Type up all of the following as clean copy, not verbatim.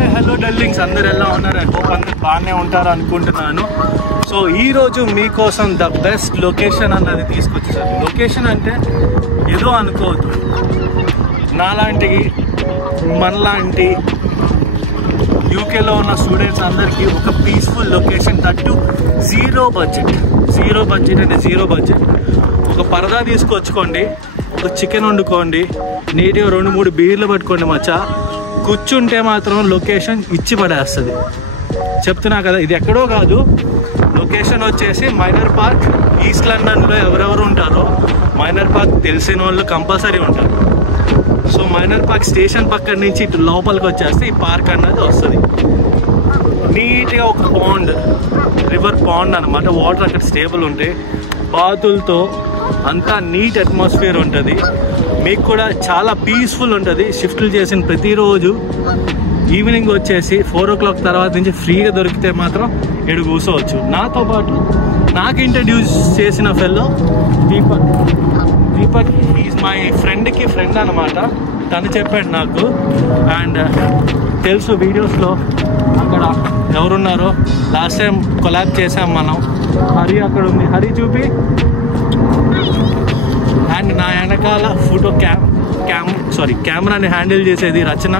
Hi hello darlings, అందరు ఎలా ఉన్నారు? ఐ హోప్ అందరు బాగానే ఉంటారు అనుకుంటున్నాను. సో ఈరోజు మీకోసం ద బెస్ట్ లొకేషన్ అన్నది తీసుకొచ్చేసాను. లొకేషన్ అంటే ఏదో అనుకోవద్దు, నాలాంటి మనలాంటి యూకేలో ఉన్న స్టూడెంట్స్ అందరికీ ఒక పీస్ఫుల్ లొకేషన్, తట్టు జీరో బడ్జెట్ అంటే జీరో బడ్జెట్. ఒక పరదా తీసుకొచ్చుకోండి, ఒక చికెన్ వండుకోండి, నీట్గా 2-3 బీర్లు పట్టుకోండి మచ్చా, కూర్చుంటే మాత్రం లొకేషన్ ఇచ్చి పడేస్తుంది. చెప్తున్నా కదా, ఇది ఎక్కడో కాదు. లొకేషన్ వచ్చేసి మైనర్ పార్క్, ఈస్ట్ లండన్లో. ఎవరెవరు ఉంటారో మైనర్ పార్క్ తెలిసిన వాళ్ళు కంపల్సరీ ఉంటారు. సో మైనర్ పార్క్ స్టేషన్ పక్కన నుంచి ఇటు లోపలికి వచ్చేస్తే ఈ పార్క్ అన్నది వస్తుంది. నీట్గా ఒక పాండ్, రివర్ పాండ్ అనమాట. వాటర్ అక్కడ స్టేబుల్ ఉంటాయి, బాతులతో అంతా నీట్ అట్మాస్ఫియర్ ఉంటుంది. మీకు కూడా చాలా పీస్ఫుల్ ఉంటుంది. షిఫ్ట్లు చేసిన ప్రతిరోజు ఈవినింగ్ వచ్చేసి 4 o'clock తర్వాత నుంచి ఫ్రీగా దొరికితే మాత్రం ఇక్కడ కూర్చోవచ్చు. నాతో పాటు నాకు ఇంట్రడ్యూస్ చేసిన ఫెల్లో దీపక్ ఈజ్ మై ఫ్రెండ్కి ఫ్రెండ్ అనమాట. తను చెప్పాడు నాకు, అండ్ తెలుసు వీడియోస్లో అక్కడ ఎవరున్నారో. లాస్ట్ టైం కొలాబ్ చేసాం మనం. హరి అక్కడ ఉంది, హరి చూపి. అండ్ నా వెనకాల ఫోటో కెమెరాని హ్యాండిల్ చేసేది రచన,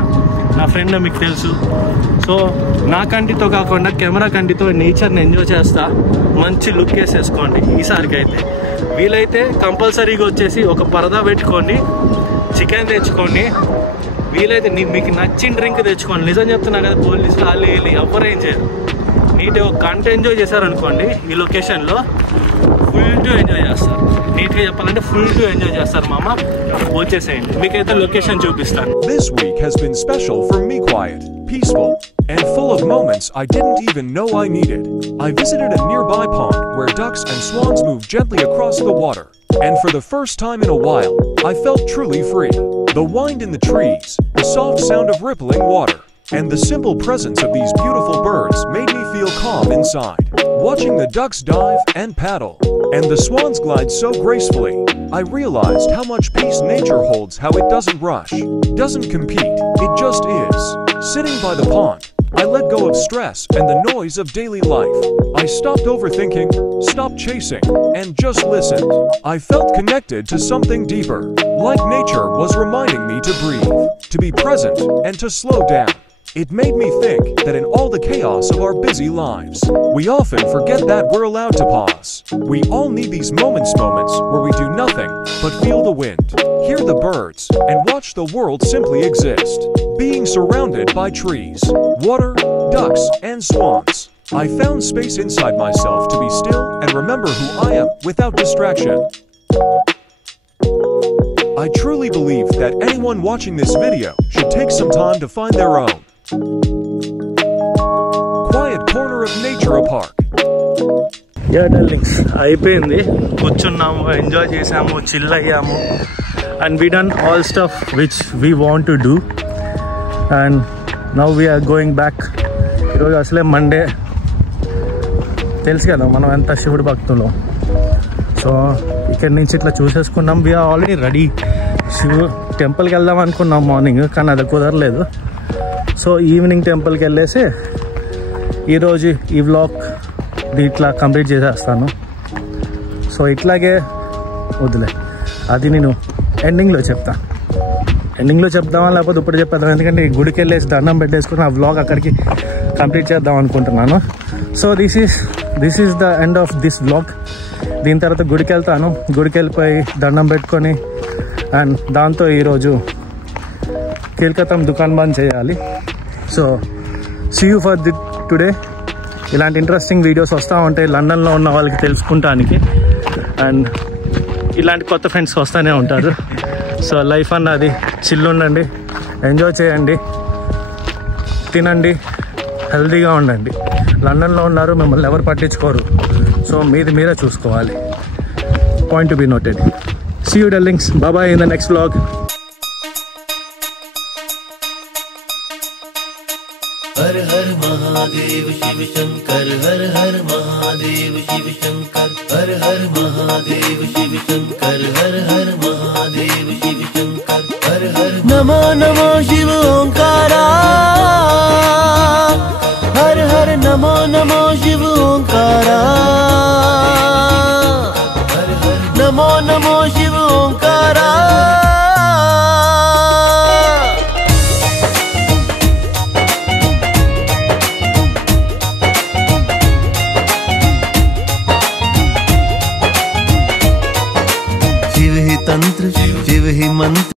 నా ఫ్రెండ్, మీకు తెలుసు. సో నా కంటితో కాకుండా కెమెరా కంటితో నేచర్ని ఎంజాయ్ చేస్తా. మంచి లుక్ వేసేసుకోండి ఈసారికి అయితే. వీలైతే కంపల్సరీగా వచ్చేసి ఒక పరదా పెట్టుకోండి, చికెన్ తెచ్చుకోండి, వీలైతే మీకు నచ్చిన డ్రింక్ తెచ్చుకోండి. నిజం చెప్తున్నా కదా, పోలీసులు వాళ్ళు ఎవరేం చేయరు. నీట్గా ఒక గంట ఎంజాయ్ చేశారనుకోండి ఈ లొకేషన్లో, ఫుల్ టు ఎంజాయ్ చేస్తారు. నీట్గా చెప్పాలంటే ఫుల్ టు ఎంజాయ్ చేస్తారు మామ. వచ్చేసేయండి, మీకైతే లొకేషన్ చూపిస్తాను. This week has been special for me. Quiet, peaceful, and full of moments I didn't even know I needed. I visited a nearby pond where ducks and swans moved gently across the water. And for the first time in a while, I felt truly free. The wind in the trees, the soft sound of rippling water, and the simple presence of these beautiful birds made me feel calm inside. Watching the ducks dive and paddle, and the swans glide so gracefully, I realized how much peace nature holds, how it doesn't rush, doesn't compete, it just is. Sitting by the pond, I let go of stress and the noise of daily life. I stopped overthinking, stopped chasing, and just listened. I felt connected to something deeper, like nature was reminding me to breathe, to be present, and to slow down. It made me think that in all the chaos of our busy lives, we often forget that we're allowed to pause. We all need these moments where we do nothing but feel the wind, hear the birds, and watch the world simply exist. Being surrounded by trees, water, ducks, and swans, I found space inside myself to be still and remember who I am without distraction. I truly believe that anyone watching this video should take some time to find their own quiet corner of nature park. Yeah darlings, అయిపోయింది. కూర్చున్నాము, enjoy చేసాము, chill అయ్యాము, and we done all stuff which we want to do, and now we're going back. ఈరోజు అసలే Monday, తెలుసు కదా మనం ఎంత శివుడు భక్తులు. సో ఇక్కడి నుంచి ఇట్లా చూసేసుకున్నాం. We're already ready. శివు టెంపుల్కి వెళ్దాం అనుకున్నాం మార్నింగ్, కానీ అది కుదరలేదు. సో ఈవినింగ్ టెంపుల్కి వెళ్ళేసి ఈరోజు ఈ వ్లాగ్ ఇట్లా కంప్లీట్ చేసేస్తాను. సో ఇట్లాగే వద్దులే, అది నేను ఎండింగ్లో చెప్దామా లేకపోతే ఇప్పుడు చెప్పేద్దాం, ఎందుకంటే ఈ గుడికి వెళ్ళేసి దండం పెట్టేసుకుని ఆ వ్లాగ్ అక్కడికి కంప్లీట్ చేద్దాం అనుకుంటున్నాను. So this is the end of this vlog. దీని తర్వాత గుడికి వెళ్తాను. గుడికి వెళ్ళిపోయి దండం పెట్టుకొని, అండ్ దాంతో ఈరోజు కీల్కతం దుకాణం బంద్ చేయాలి. So see you for today. ఇలాంటి ఇంట్రెస్టింగ్ వీడియోస్ వస్తూ ఉంటాయి లండన్లో ఉన్న వాళ్ళకి తెలుసుకుంటానికి, అండ్ ఇలాంటి కొత్త ఫ్రెండ్స్ వస్తూనే ఉంటారు. సో లైఫ్ అన్నది చిల్ ఉండండి, ఎంజాయ్ చేయండి, తినండి, హెల్తీగా ఉండండి. లండన్లో ఉన్నారు, మిమ్మల్ని ఎవరు పట్టించుకోరు. సో మీరే చూసుకోవాలి. Point to be noted. See you darlings, bye bye in the next vlog. Har Har Mahadev Shiv Shankar, Har Har Mahadev Shiv Shankar, Har Har Mahadev Shiv Shankar, Har Har Mahadev Shiv Shankar, Har Har नमो नमो शिव ओंकारा। नमो नमो शिव ओंकारा, नमो नमो शिव ओंकारा। शिव ही तंत्र शिव ही मंत्र,